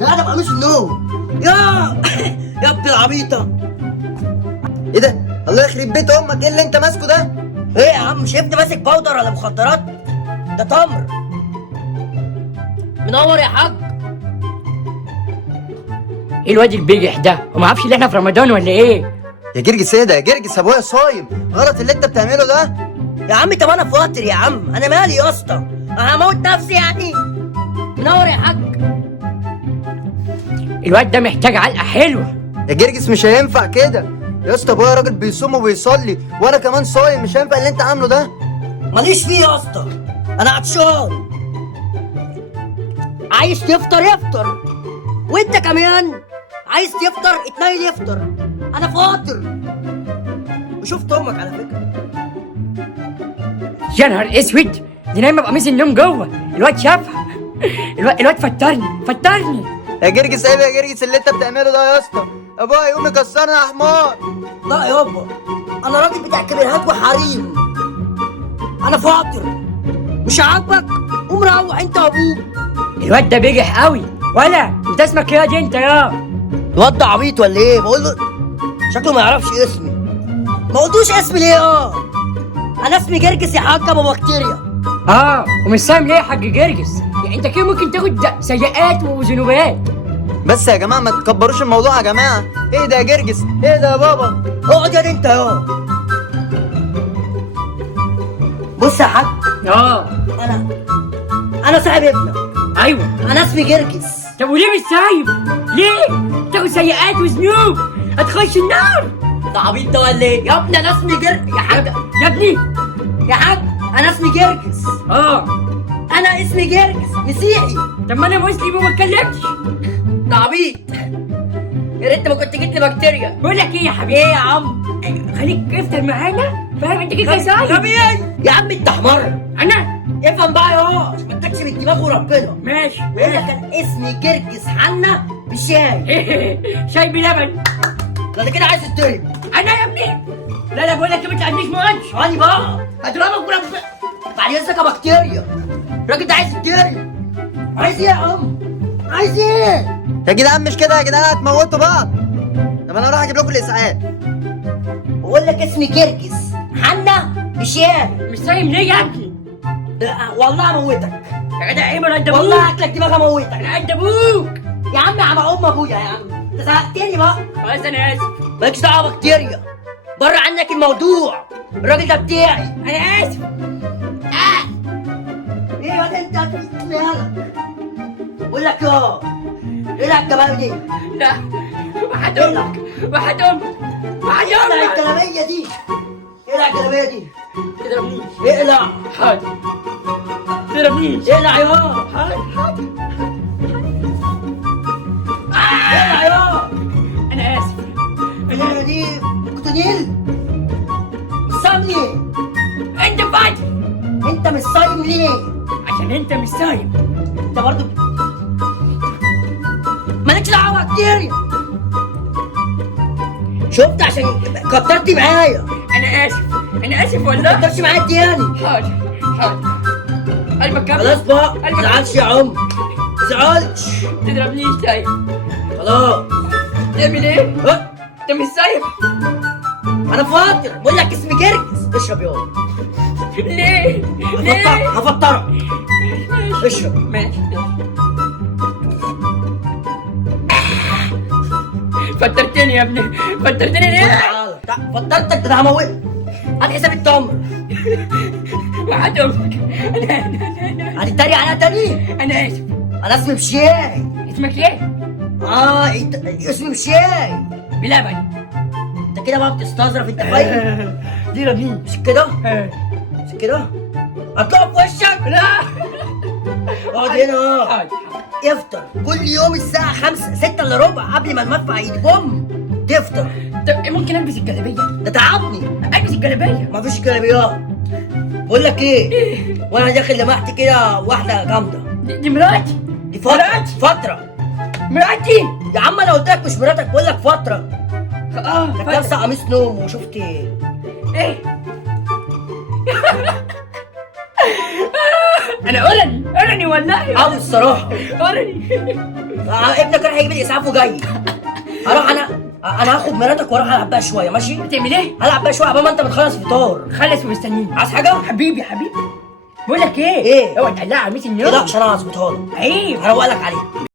ده انا بقميص النوم يا يا ابن العبيطه. ايه ده؟ الله يخرب بيت امك، ايه اللي انت ماسكه ده؟ ايه يا عم، شايفني ماسك باودر ولا مخدرات؟ ده تمر. منور يا حاج. ايه الواد البجح ده؟ وما عارفش ان احنا في رمضان ولا ايه؟ يا جرجس ايه ده؟ يا جرجس ابويا صايم، غلط اللي انت بتعمله ده. يا عم طب انا فاطر يا عم، انا مالي يا اسطى؟ هموت نفسي يعني؟ منور يا حاج. الواد ده محتاج علقه حلوه. يا جرجس مش هينفع كده يا اسطى، ابويا راجل بيصوم وبيصلي وانا كمان صايم، مش هينفع اللي انت عامله ده. ماليش فيه يا اسطى، انا عطشان. عايز تفطر يفطر، وانت كمان عايز تفطر اتنين يفطر. انا فاطر وشفت امك على فكره. يا نهار اسود، دي نايمه بقميص النوم جوه. الواد شافها. الواد فطرني. يا جرجس ايه يا جرجس اللي انت بتعمله ده يا اسطى؟ ابويا يقوم يكسرنا يا حمار. لا يابا، انا راجل بتاع كبيرهات وحريم. انا فاطر، مش عاجبك؟ قوم روح انت وابوك. الواد ده بجح قوي. ولا انت اسمك يا دي انت يا الواد ده عبيط ولا ايه؟ بقول له شكله ما يعرفش اسمي. ما قلتوش اسمي ليه؟ انا اسمي جرجس يا حاج ابو بكتيريا. ومش سايم ليه يا حاج جرجس؟ يعني انت كده ممكن تاخد سيئات وذنوبات. بس يا جماعه ما تكبروش الموضوع يا جماعه. ايه ده يا جرجس؟ ايه ده يا بابا؟ اقعد يا انت يا. بص يا حاج، انا صاحب ابنك. ايوه، انا اسمي جرجس. طب وليه مش سايب؟ ليه؟ تاخد سيئات وذنوب، هتخش النار. ده عبيط ده ولا ايه؟ يا ابني انا اسمي يا حاج. يا ابني يا حاج انا اسمي جرجس. انا اسمي جرجس مسيحي. طب ما انا مسلم وما اتكلمتش. ده عبيط. يا ريت ما كنت جيت لي بكتيريا. بقول لك ايه يا حبيبي؟ ايه يا عم؟ خليك افطر معانا، فاهم؟ انت كده سايب. غبي يا عم، انت حمار. انا افهم بقى يا عشان ما تكش من دماغ وربنا. ماشي. بقول لك كان اسمي جرجس حنا بشاي. شاي بلبن. ده كده عايز تتضرب. انا يا ابني لا بقول لك ما تعديش ماتش. ثواني بقى هضربك بربنا. بعد اذنك يا بكتيريا، الراجل ده عايز يتضرب. عايز ايه يا عم؟ عايز ايه؟ يا جدعان مش كده يا جدعان، هتموتوا بعض. طب انا اروح اجيب لكم الاسعاف. بقول لك اسمي جرجس حنا بشاي. مش سايم ليه يا ابني؟ والله هموتك يا جدع عيب، انا قد ابوك. والله هاكلك دماغ هموتك. انا قد ابوك يا عم على ام ابويا يا عم، انت زهقتني بقى. خلاص انا اسف. مالكش دعوه بكتيريا، بره عنك الموضوع. الراجل ده بتاعي. انا اسف. ايه يا انت مالك؟ بقول لك يا ايه الكباب دي؟ لا، واحد امك. ايه الكلاميه دي؟ ايه الكلاميه دي؟ تضربنيش. اقلع. حاضر. تضربنيش. اقلع يا. حاضر. اقلع يا. انا اسف. ايه دي؟ كوتونيل؟ مش صايم ليه؟ انت فاضي انت مش صايم ليه؟ عشان انت مش سايب. انت برضه مالكش دعوه كتير. شفت عشان كترتي معايا. انا اسف ما والله. تكترش معايا تاني. حاضر. قلبك كام؟ خلاص بقى ما تزعلش يا عم، ما تزعلش. تضربنيش طيب. خلاص تعمل ايه؟ ها؟ انت مش سايب. انا فاطر، بقول لك اسمي جرجس. اشرب يا ليه؟ هفطرك. اشرب. ماشي. فطرتني يا ابني، فطرتني ليه؟ تعالى فطرتك، ده انا هموتك. هات حساب التمر. وحد امك. هتتريق عليا تاني؟ انا اسف. انا اسمي بشاي. اسمك ايه؟ انت اسمي بشاي بلبن. انت كده بقى بتستظرف، انت فاهم؟ دي ربني. مش كده؟ مش كده؟ هطلع في وشك. لا. اقعد هنا. حاضر. افطر كل يوم الساعة 5 6 الا ربع قبل ما المدفع يقوم تفطر. طب ممكن البس الجلابيه؟ ده تعبني. البس الجلابيه. مفيش جلابيات. بقول لك ايه؟ وانا داخل لمحت كده واحدة جامدة. دي مراتي. دي فترة. مراتي. فترة. مراتي. يا عم انا قلت لك مش مراتك، بقول لك فترة. كانت فترة. لابسة قميص نوم وشفت ايه؟ انا قرني والله. عاوز الصراحه. قرني. ابنك راح يجيب الاسعاف وجاي. اروح انا هاخد مراتك واروح العب بقى شويه، ماشي؟ بتعمل ايه؟ هلعب بقى شويه عبال ما انت بتخلص فطار. خلص ومستنيني. عايز حاجه؟ حبيبي. بقول لك ايه؟ ايه؟ اوعى تقلع عميس النوم. ايه ده؟ عشان انا هظبطها لك. عيب. هروق لك عليه.